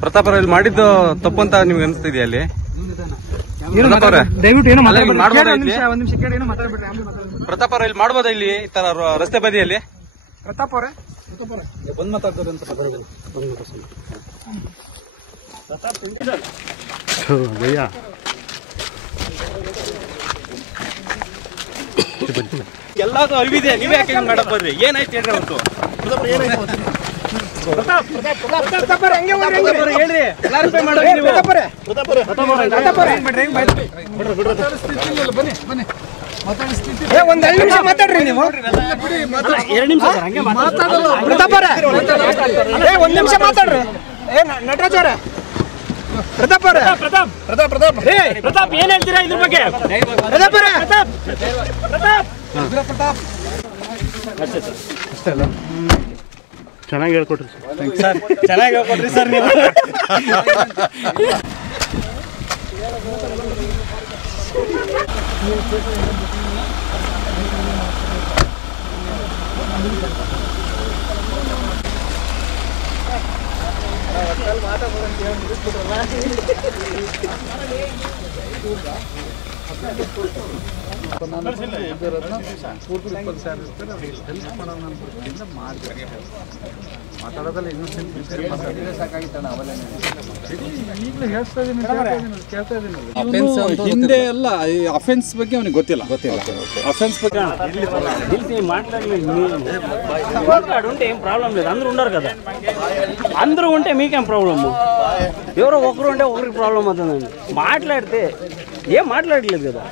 ಪ್ರತಾಪ್ ಅವ್ರು ಇಲ್ಲಿ ಮಾಡಿದ್ದು ತಪ್ಪು ಅಂತ ನಿಮ್ಗೆ ಅನಿಸ್ತಿದೆಯಾ? ಅಲ್ಲಿ ಪ್ರತಾಪ್ ಅವ್ರು ಇಲ್ಲಿ ಮಾಡ್ಬೋದಾ ಇಲ್ಲಿ ಈ ತರ ರಸ್ತೆ ಬದಿಯಲ್ಲಿ? ಪ್ರತಾಪ್ ಅವರೇ ಬಂದ್ ಮಾತಾಡ್ತಾರೆ ಅಂತ ಭಯ್ಯ ಎಲ್ಲಾದ್ರೂ ಅರಿವಿದೆ, ನೀವೇ ಯಾಕೆ ಮಾಡಕ್ ಬರ್ರಿ? ಏನಾಯ್ತು ಹೇಳ್ರಿ ಅವತ್ತು? ಹೇಳ್ರಿ, ಕ್ಲಾರಿಫೈ ಮಾಡಿ ನೀವು. ಒಂದ್ 2 ನಿಮಿಷ ಮಾತಾಡ್ರಿ ನೀವು. 2 ನಿಮಿಷ ಒಂದ್ ನಿಮಿಷ ಮಾತಾಡ್ರಿ. ನಟರಾಜ್ ಅವರೇ, ಪ್ರತಾಪ್ ಅವರೇ, ಪ್ರತಾಪ್ ಏನ್ ಹೇಳ್ತೀರಾ ಇದ್ರ ಬಗ್ಗೆ? ಪ್ರತಾಪ್ ಅವರೇ, ಪ್ರತಾಪ್ ಅಷ್ಟೇ ಅಲ್ಲ, ಚೆನ್ನಾಗಿ ಹೇಳ್ಕೊಟ್ರಿ ಸರ್. ಚೆನ್ನಾಗಿ ಹೇಳ್ಕೊಟ್ರಿ ಸರ್ ನೀವು. ಮಾತಾಡೋದಲ್ಲ ಹಿಂದೆ ಎಲ್ಲ ಅಫೆನ್ಸ್ ಬಗ್ಗೆ ಅವನಿಗೆ ಗೊತ್ತಿಲ್ಲ. అఫెన్స్ ఉంటే ఏం ప్రాబ్లం లేదు, అందరూ ఉండరు కదా. అందరూ ఉంటే మీకేం ప్రాబ్లము? ఎవరో ఒకరు ఉంటే ఒకరికి ప్రాబ్లం అవుతుందండి. మాట్లాడితే ఏం మాట్లాడలేదు కదా.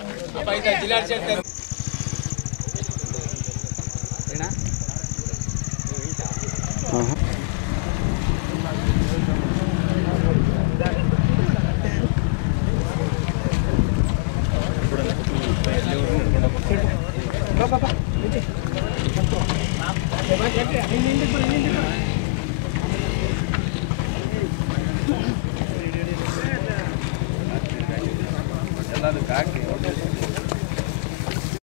ಎಲ್ಲದಕ್ಕೆ